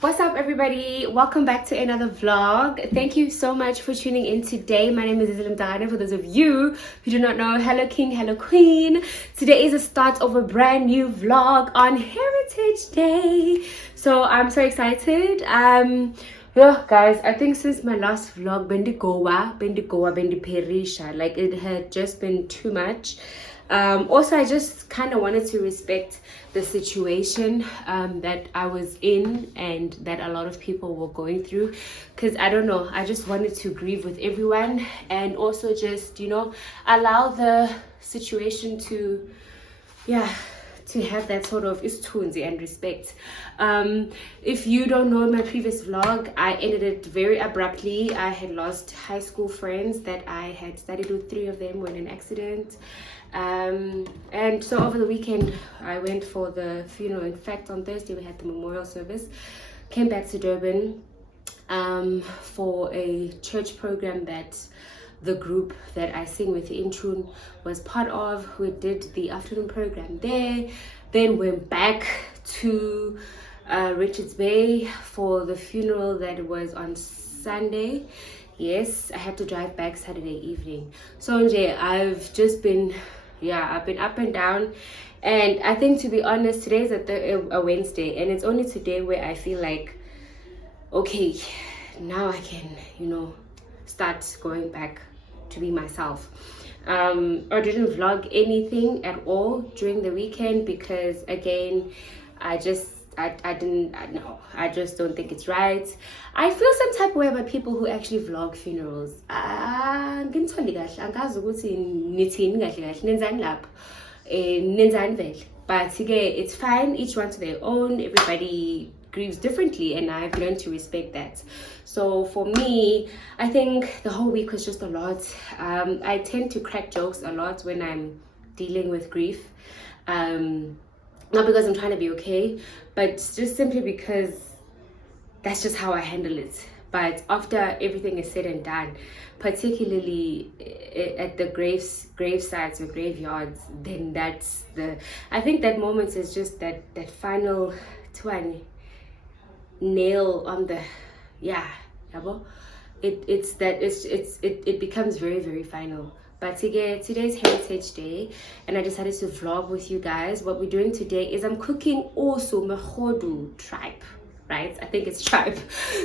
What's up, everybody? Welcome back to another vlog. Thank you so much for tuning in today. My name is Mdana. For those of you who do not know, hello king, hello queen. Today is the start of a brand new vlog on Heritage Day, so I'm so excited. Yeah, guys, I think since my last vlog, bendi perisha, like it had just been too much. Also, I just kind of wanted to respect the situation that I was in and that a lot of people were going through, because I don't know, I just wanted to grieve with everyone and also just, you know, allow the situation to, yeah, to have that sort of istunzi and respect. If you don't know my previous vlog, I ended it very abruptly. I had lost high school friends that I had studied with. 3 of them were in an accident, and so over the weekend I went for the funeral. In fact, on Thursday we had the memorial service, came back to Durban for a church program that the group that I sing with in tune was part of. We did the afternoon program there, then went back to Richards Bay for the funeral that was on Sunday. Yes, I had to drive back Saturday evening. So I've just been, I've been up and down. And I think, to be honest, today's a Wednesday, and it's only today where I feel like, okay, now I can, you know, start going back to be myself. I didn't vlog anything at all during the weekend because, again, I just don't think it's right. I feel some type of way about people who actually vlog funerals. But it's fine, each one to their own. Everybody grieves differently, and I've learned to respect that. So for me, I think the whole week was just a lot. I tend to crack jokes a lot when I'm dealing with grief, not because I'm trying to be okay, but just simply because that's just how I handle it. But after everything is said and done, particularly at the gravesites or graveyards, then that's I think that moment is just that final nail on the, it becomes very, very final. But today's Heritage Day, and I decided to vlog with you guys. What we're doing today is I'm cooking also mechodu tribe, right? I think it's tribe.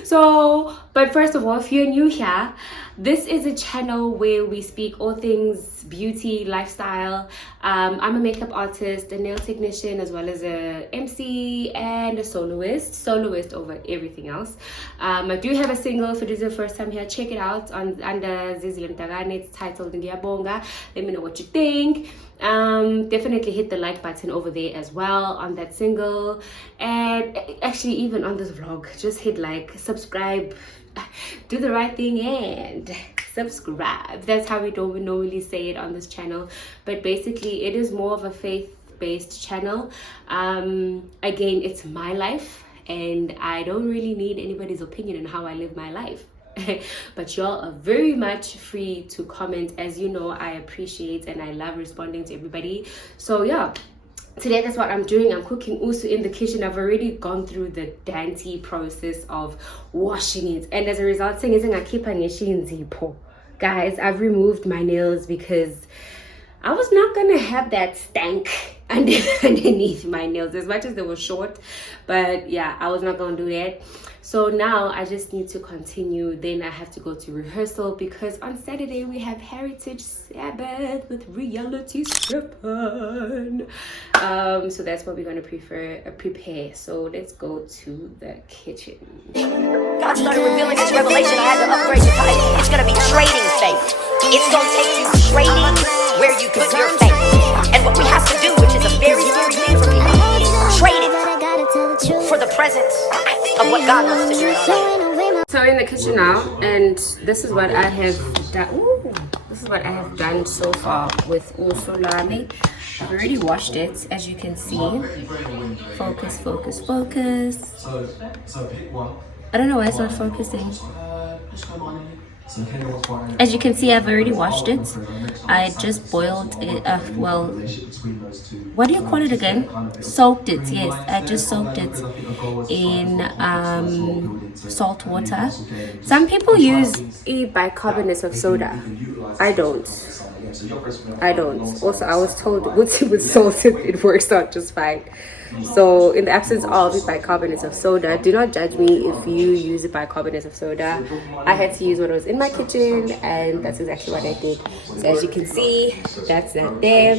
So, but first of all, if you're new here, this is a channel where we speak all things beauty, lifestyle. I'm a makeup artist, a nail technician, as well as a MC and a soloist over everything else. I do have a single. If it is your first time here, check it out under Zizile Mtagane. It's titled Ngiyabonga. Let me know what you think. Definitely hit the like button over there as well on that single, and actually even on this vlog, just hit like, subscribe, do the right thing and subscribe. That's how we don't normally say it on this channel, but basically it is more of a faith-based channel. Again, it's my life, and I don't really need anybody's opinion on how I live my life. But y'all are very much free to comment. As you know, I appreciate and I love responding to everybody. So yeah, today that's what I'm doing. I'm cooking usu in the kitchen. I've already gone through the dainty process of washing it, and as a result, guys, I've removed my nails because I was not gonna have that stank underneath my nails, as much as they were short. But yeah, I was not gonna do that. So now I just need to continue. Then I have to go to rehearsal because on Saturday we have Heritage Sabbath with Reality Stepan. So that's what we're gonna prepare. So let's go to the kitchen. God started revealing this revelation. I had to upgrade the title. It's gonna be trading faith. It's gonna take you trading where you put your faith. And what we have to do, which is a very scary thing for people, trade it for the presence of what God wants to do in our life. So in the kitchen now, and this is what I have done. This is what I have done so far with usulami. I've already washed it, as you can see. Focus, focus, focus. I don't know why it's not focusing. As you can see, I've already washed it. I just boiled it. Well, what do you call it again? Soaked it. Yes, I just soaked it in salt water. Some people use bicarbonate of soda. I don't. Also, I was told with salt it works out just fine. So in the absence of bicarbonate of soda, do not judge me if you use bicarbonate of soda. I had to use what was in my kitchen, and that's exactly what I did. So as you can see, that's that there.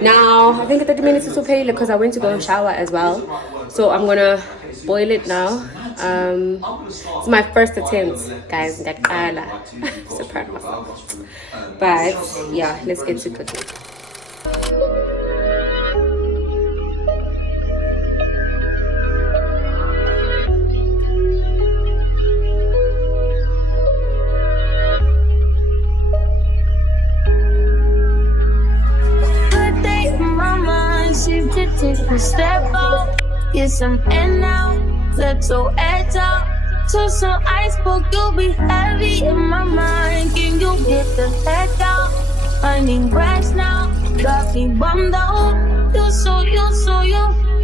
Now I think 30 minutes is okay because I went to go shower as well. So I'm gonna boil it now. It's my first attempt, guys. I'm so proud of myself. But yeah, let's get to cooking. To take a step out, get some air now, let your edge out. To some iceberg, you'll be heavy in my mind. Can you get the heck out? I need rest now, got me bummed out. You so you,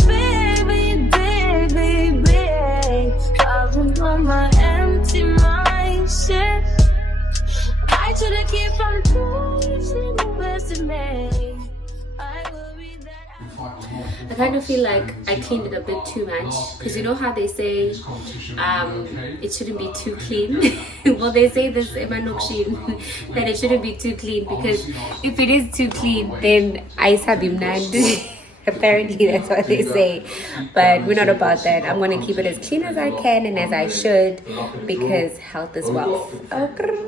baby, baby, baby. I've been on my empty mind, shit. I try to keep from pushing the best in me. I kind of feel like I cleaned it a bit too much because you know how they say it shouldn't be too clean. Well, they say this in my Nokshin that it shouldn't be too clean because if it is too clean, then I sabim nand. Apparently that's what they say, but we're not about that. I'm going to keep it as clean as I can and as I should because health is wealth.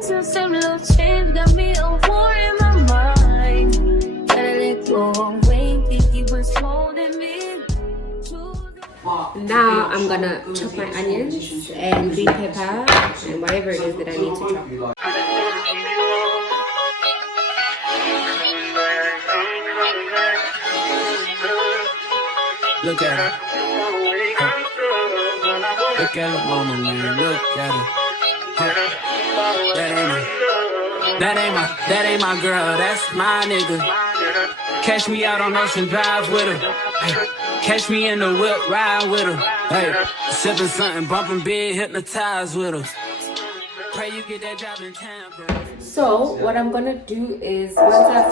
Some little change got me a war in my mind. Gotta let go of Wayne, think he was holding me. Now I'm gonna chop my onions and green pepper and whatever it is that I need to chop. Look at her. Look at her mama, man. Look at her. That ain't my girl. That's my nigga. Catch me out on Ocean Drive with her. Hey. Catch me in the whip, ride with her. Hey, sipping something, bumping big, hypnotized with her. Pray you get that job in Tampa. So what I'm gonna do is once I've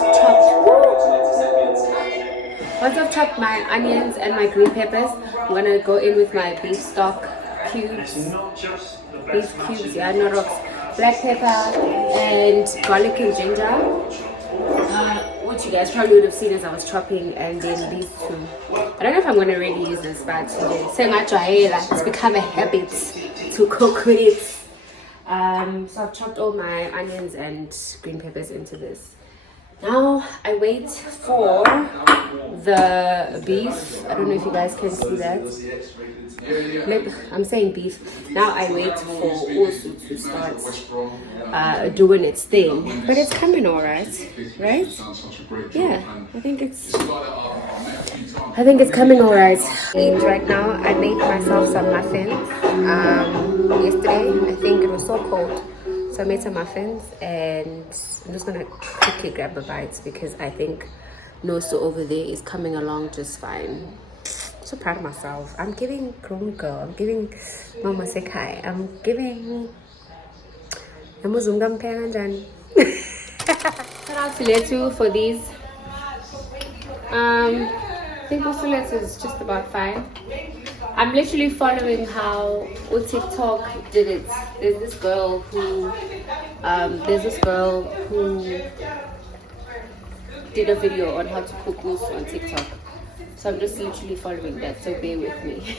chopped my onions and my green peppers, I'm gonna go in with my beef stock cubes, no rocks, black pepper and garlic and ginger, which you guys probably would have seen as I was chopping, and then these two. I don't know if I'm gonna really use this, but it's become a habit to cook with it. So I've chopped all my onions and green peppers into this. Now I wait for the beef. I don't know if you guys can see that. I'm saying beef. Now I wait for Osu to start doing its thing. But it's coming alright, right? Yeah, I think it's coming alright. And right now I made myself some muffins. Yesterday I think it was so cold. So I made some muffins and I'm just gonna quickly grab a bite because I think Nosu over there is coming along just fine. So proud of myself. I'm giving grown girl. I'm giving Mama Sekai. I'm giving Namuzunga Mpenganjan. Shout out to Letu for these. I think this Letu is just about fine. I'm literally following how TikTok did it. There's this girl who did a video on how to cook usu on TikTok. So I'm just literally following that, so bear with me.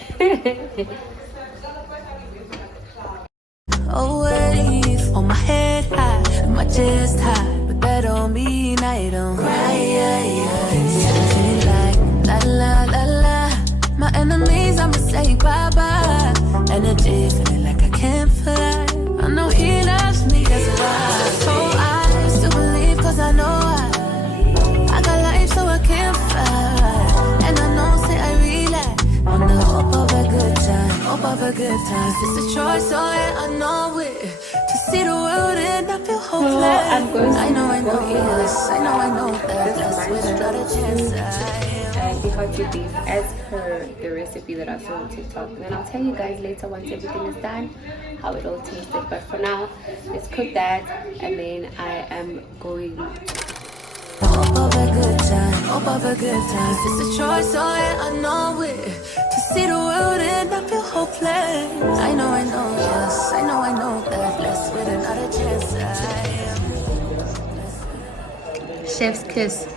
Always on my head high, and my chest high, but that don't mean I don't cry. Like la la la la. My enemies, I'ma say bye-bye. Energy feeling like I can't fly. I know he loves me, that's why. So I still believe, cause I know I got life, so I can't fight. And I know, say I rely on the hope of a good time, hope of a good time. It's a choice, oh yeah, I know it. To see the world and I feel hopeless. So I'm going to I know, yes, I know that. That's with another chance. and the hearty beef as per the recipe that I saw on TikTok. And then I'll tell you guys later once everything is done how it all tasted. But for now, let's cook that, and then I am going. Hope of a good time, hope of a good time. It's a choice, oh yeah, I know it. To see the world and I feel hopeless. I know, yes, I know that. Let's with another chance. Chef's kiss.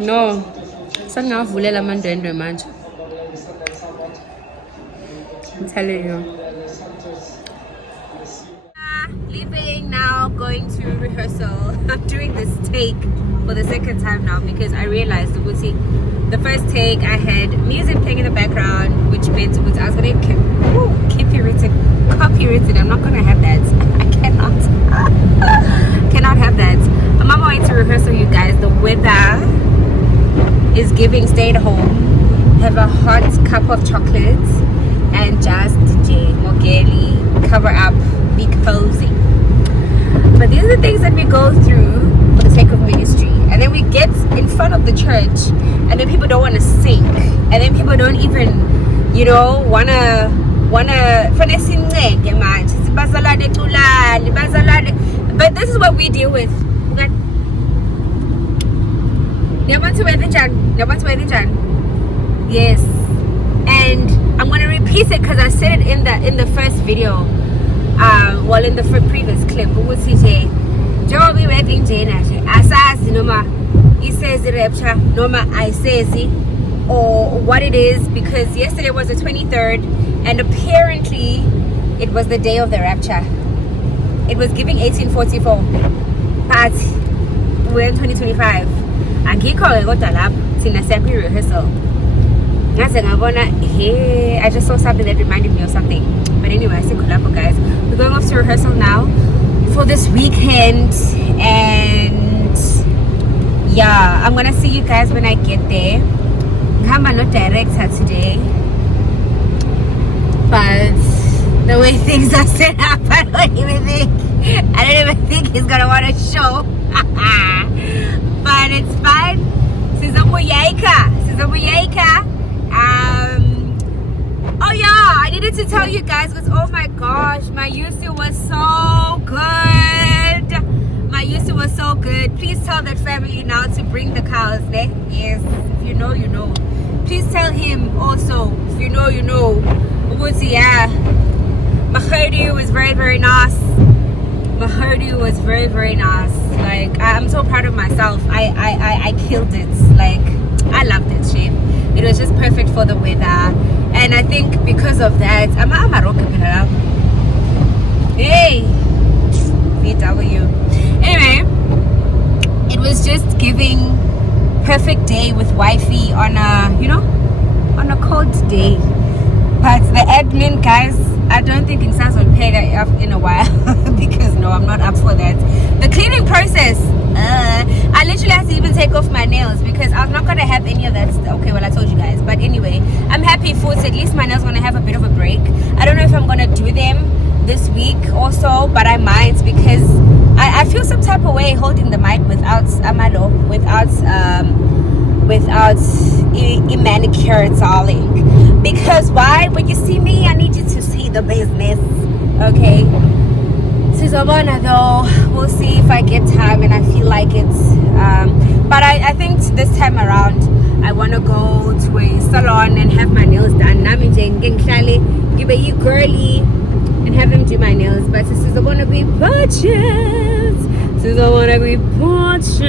No, sangavulela amandwendwe manje. I'm telling you. Leaving now, going to rehearsal. I'm doing this take for the second time now because I realized the first take I had music playing in the background, which meant I was going to copyrighted. I'm not going to have that. I cannot have that. I'm on my way to rehearsal, you guys. The weather is giving stay at home, have a hot cup of chocolates, and just DJ Mogeli, cover up, be cozy. But these are the things that we go through for the sake of ministry. And then we get in front of the church, and then people don't want to sing, and then people don't even, wanna but this is what we deal with. Yes, and I'm gonna repeat it because I said it in the first video, in the previous clip. Joby wedding Jane Asasi Noma he says rapture Noma I says or what it is, because yesterday was the 23rd and apparently it was the day of the rapture. It was giving 1844, but we're in 2025. Angikho kodwa lapho thina siya rehearsal. I just saw something that reminded me of something. But anyway, I still collabo, guys. We're going off to rehearsal now for this weekend, and yeah, I'm gonna see you guys when I get there. I'm not director today, but the way things are set up, I don't even think he's gonna want to show. But it's fine. Sizobuyaika. Oh yeah, I needed to tell you guys because oh my gosh, my yusu was so good. Please tell that family now to bring the cows there. Yes, if you know, you know. Please tell him also, if you know, you know. Yeah, Mahodi was very, very nice. Like, I'm so proud of myself. I killed it. Like, I loved it, shit. It was just perfect for the weather. And I think because of that, I'm a hey, VW. Anyway, it was just giving perfect day with wifey on a, on a cold day. But the admin guys, I don't think Insas will pay that off in a while because no, I'm not up for that. The cleaning process, I literally had to even take off my nails because I was not gonna have any of that. Okay, well I told you guys, but anyway, I'm happy for it. At least my nails gonna have a bit of a break. I don't know if I'm gonna do them this week also, but I might because I feel some type of way holding the mic without Amalo, without a manicure, darling. Because why? When you see me, I need you to see the business. Okay. Sizobona though, we'll see if I get time and I feel like it. But I think this time around, I want to go to a salon and have my nails done. Nami Jane Genklale, give you girly and have him do my nails. But Sizobona be purchased. Sizobona be purchased.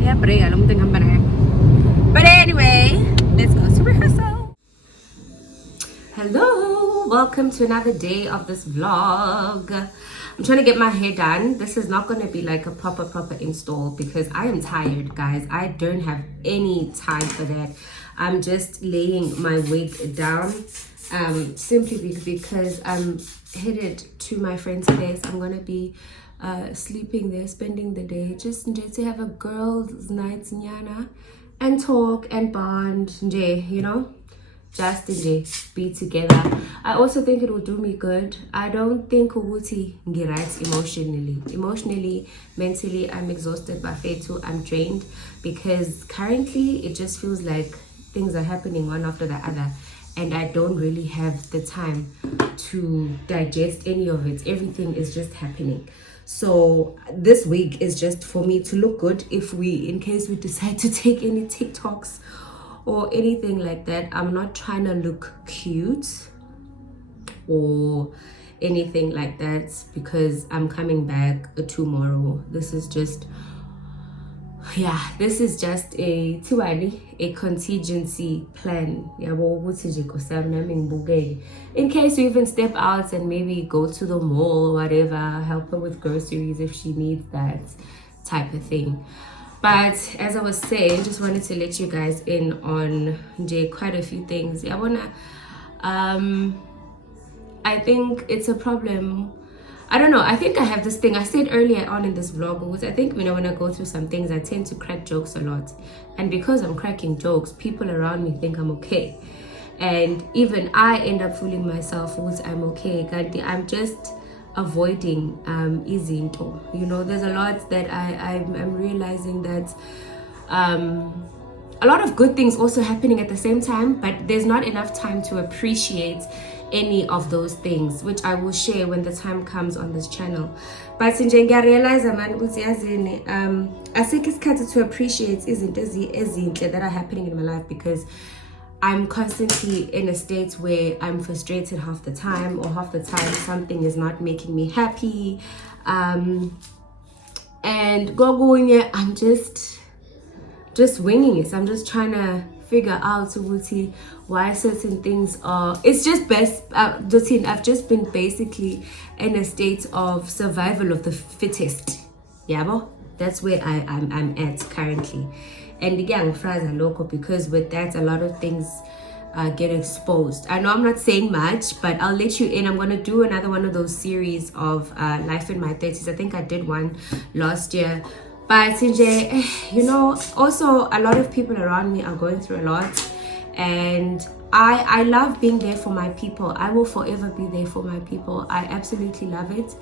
Yeah, but I don't think I'm gonna have. But anyway, let's go to rehearsal. Hello, welcome to another day of this vlog. I'm trying to get my hair done. This is not going to be like a proper install because I am tired, guys. I don't have any time for that. I'm just laying my wig down simply because I'm headed to my friend's place. I'm going to be sleeping there, spending the day, just to have a girls' night nyana and talk and bond, you know, just be together. I also think it will do me good. I don't think ukuthi ngiright emotionally, mentally. I'm exhausted by too. I'm drained because currently it just feels like things are happening one after the other, and I don't really have the time to digest any of it. Everything is just happening. So this week is just for me to look good. In case we decide to take any TikToks or anything like that, I'm not trying to look cute or anything like that because I'm coming back tomorrow. This is just a contingency plan. In case we even step out and maybe go to the mall or whatever, help her with groceries if she needs that type of thing. But as I was saying, just wanted to let you guys in on quite a few things. I think it's a problem. I don't know. I think I have this thing. I said earlier on in this vlog, because I think when I go through some things, I tend to crack jokes a lot. And because I'm cracking jokes, people around me think I'm okay. And even I end up fooling myself with I'm okay. I'm just avoiding izinto. You know, there's a lot that I'm realizing that a lot of good things also happening at the same time, but there's not enough time to appreciate any of those things, which I will share when the time comes on this channel. But nje ngiyarealize man ukuthi yazini asikho isikhathi to appreciate izinto ezinhle that are happening in my life, because I'm constantly in a state where I'm frustrated half the time, or half the time something is not making me happy, and I'm just winging it. I'm just trying to figure out why certain things are. It's just best. I've just been basically in a state of survival of the fittest. Yeah, that's where I'm at currently. And again, phrase are local, because with that a lot of things get exposed. I know I'm not saying much, but I'll let you in. I'm going to do another one of those series of life in my 30s. I think I did one last year. But you know, also a lot of people around me are going through a lot, and I love being there for my people. I will forever be there for my people. I absolutely love it.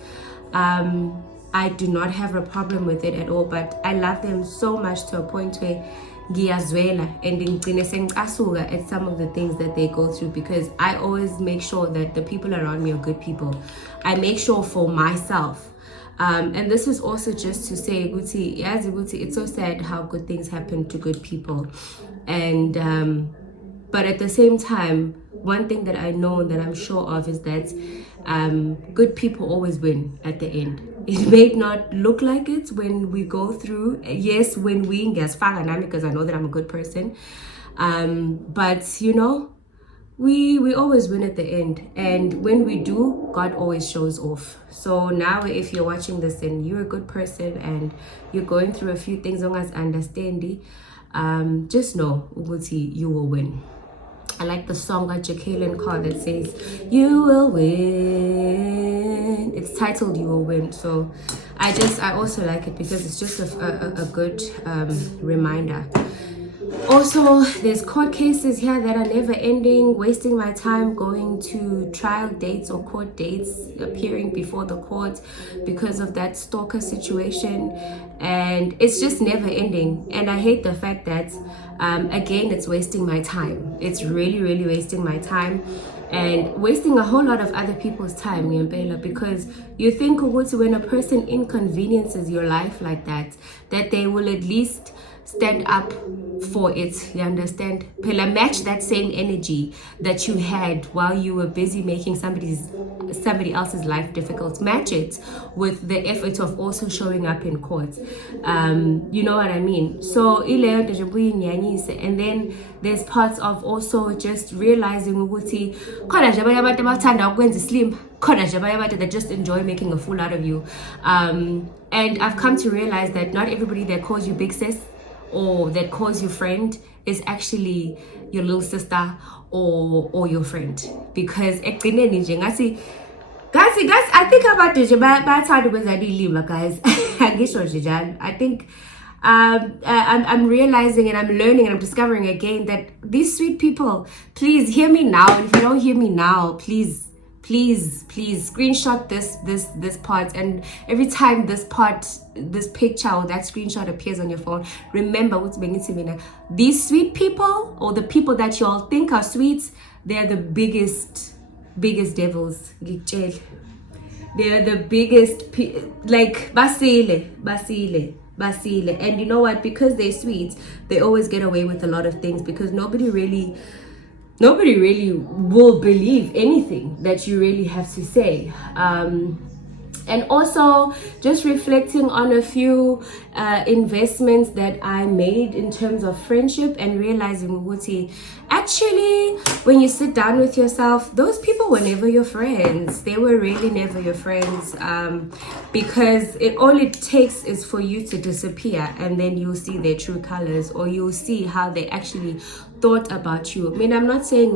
I do not have a problem with it at all, but I love them so much to a point where ngiyazwela and ngigcine sengicasuka at some of the things that they go through, because I always make sure that the people around me are good people. I make sure for myself. And this is also just to say, Guti, it's so sad how good things happen to good people. And but at the same time, one thing that I know that I'm sure of is that good people always win at the end. It may not look like it when we go through. Yes, when we get because I know that I'm a good person. But you know, we always win at the end, and when we do, God always shows off. So now if you're watching this and you're a good person and you're going through a few things as understanding, just know Uguti, you will win. I like the song by Jacqueline Carr that says you will win. It's titled You Will Win. So I also like it because it's just a good reminder. Also, there's court cases here that are never ending, wasting my time going to trial dates or court dates, appearing before the court because of that stalker situation, and it's just never ending. And I hate the fact that again, it's wasting my time. It's really wasting my time and wasting a whole lot of other people's time, because you think when a person inconveniences your life like that they will at least stand up for it. You understand? Pela, match that same energy that you had while you were busy making somebody else's life difficult. Match it with the effort of also showing up in court. You know what I mean? So and then there's parts of also just realizing that just enjoy making a fool out of you. And I've come to realize that not everybody that calls you big sis or that calls you friend is actually your little sister or your friend, because Guys, I think about this. Guys, I think I'm realizing and I'm learning and I'm discovering again that these sweet people, please hear me now. And if you don't hear me now, please screenshot this part, and every time this picture or that screenshot appears on your phone, remember what's being said. These sweet people, or the people that you all think are sweet, they're the biggest devils. They're the biggest like basile. And you know what, because they're sweet, they always get away with a lot of things, because nobody really will believe anything that you really have to say. And also just reflecting on a few investments that I made in terms of friendship, and realizing, Wuti, actually, when you sit down with yourself, those people were never your friends. They were really never your friends, because all it takes is for you to disappear, and then you'll see their true colors, or you'll see how they actually thought about you. I mean, I'm not saying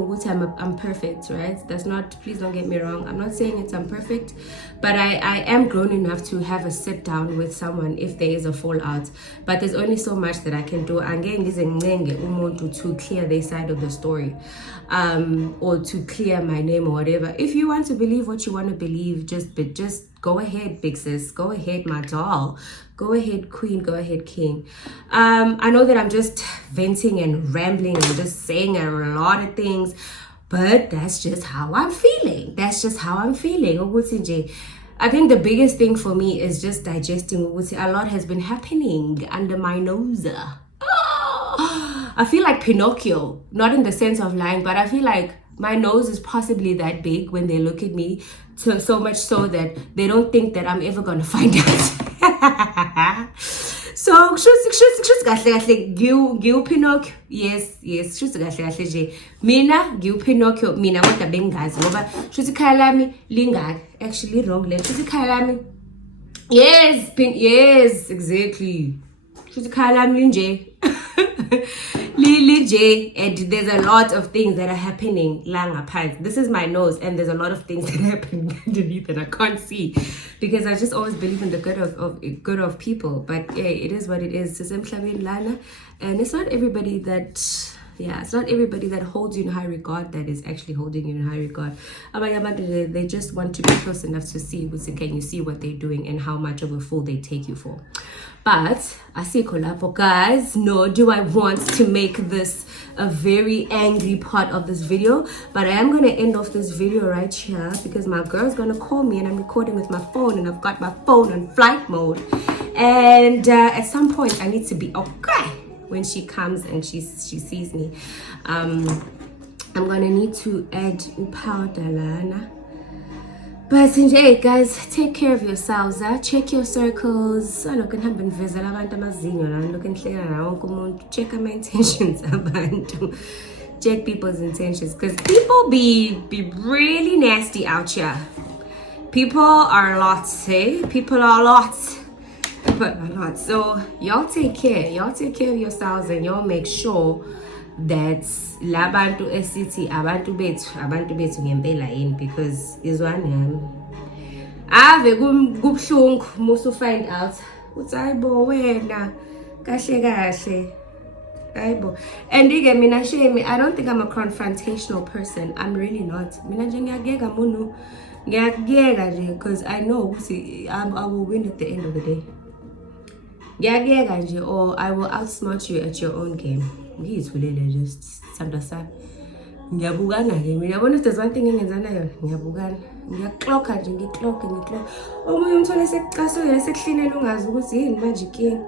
I'm perfect, right? That's not, please don't get me wrong, I'm not saying I'm perfect, but I am grown enough to have a sit down with someone if there is a fallout. But there's only so much that I can do. Angeke umuntu to clear their side of the story, or to clear my name or whatever. If you want to believe what you want to believe, just go ahead, big sis. Go ahead, my doll. Go ahead, queen. Go ahead, king. I know that I'm just venting and rambling and just saying a lot of things, but that's just how I'm feeling. I think the biggest thing for me is just digesting. A lot has been happening under my nose. I feel like Pinocchio, not in the sense of lying, but I feel like my nose is possibly that big when they look at me, so much so that they don't think that I'm ever going to find out. So, give Pinocchio. Yes, Mina, give Pinocchio. Mina, what a bengazi. Shusi kalami, lingag. Actually, wrong. Shusi kalami. Yes, exactly. Shusi kalami, linje. And there's a lot of things that are happening this is my nose, and there's a lot of things that happen underneath that I can't see, because I just always believe in the good of people. But yeah, it is what it is. And it's not everybody that holds you in high regard that is actually holding you in high regard. They just want to be close enough to see, can you see what they're doing and how much of a fool they take you for. But I see kolapo, guys, nor do I want to make this a very angry part of this video, but I am going to end off this video right here, because my girl's going to call me, and I'm recording with my phone, and I've got my phone on flight mode, and at some point I need to be okay when she comes and she sees me. I'm going to need to add powder lana. But hey guys, take care of yourselves. Check your circles. Check my intentions. Check people's intentions, because people be really nasty out here. People are lots, hey? People are lots. So y'all take care of yourselves, and y'all make sure that labantu esithi abantu bethu ngempela yini, because izwana ave kubhlungu musu find out uthi hayibo wena kahle hayibo. And again, mina shame, I don't think I'm a confrontational person. I'm really not. Mina nje ngiyakuyeka munu, ngiyakuyeka nje, because I know I will win at the end of the day. Ngiyakuyeka nje, or I will outsmart you at your own game. Ngiyithulele just understand. Ngiyabukana ke mina, yabona, if there's one thing engenza nayo, ngiyabukana, ngiyaclocka nje, ngiclocke omunye umthole sekucasukile sekuhlinela ungazi ukuthi yini manje inkinga.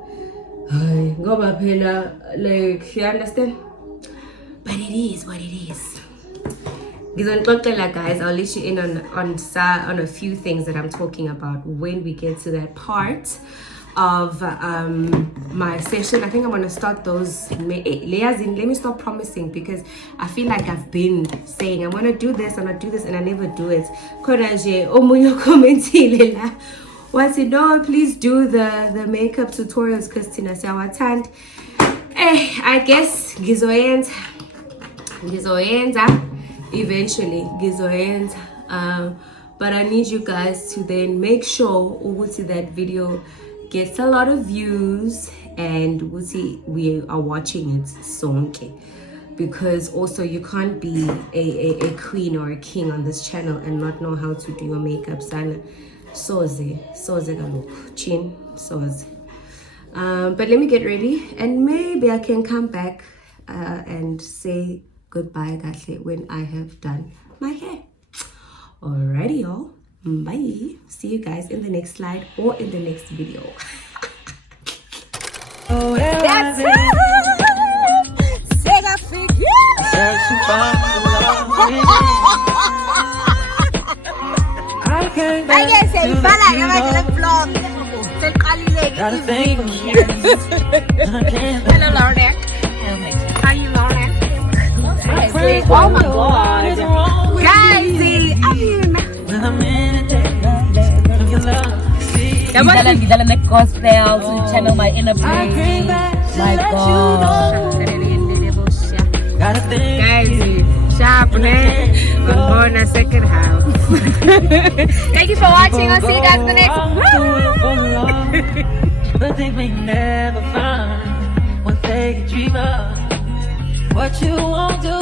Hayi ngoba phela, like, you understand, but it is what it is. Ngizonixoxela, guys. I'll let you in on a few things that I'm talking about when we get to that part of my session. I think I'm gonna start those. Let me stop promising, because I feel like I've been saying I'm gonna do this and I never do it. Once you know, please do the makeup tutorials, because Tina Sawatand. I guess gizoyenza eventually gizoyenza. But I need you guys to then make sure that video gets a lot of views and we are watching it sonke, because also you can't be a queen or a king on this channel and not know how to do your makeup. Sana soze kaloku chin soze. But let me get ready and maybe I can come back and say goodbye Kahle when I have done my hair. Alrighty y'all, bye. See you guys in the next slide or in the next video. That's it. Sega figure. I guess I fala ngabadla vlog. Seqalile Hello Lauren. How you Lauren? Oh my god. Guys, I mean Ngidala ne-gospel to channel my inner pain. My God. Guys, sharp, man. I'm going a second house. thank you for watching. I'll see you guys in the next But they may never find what they can dream of. What you won't do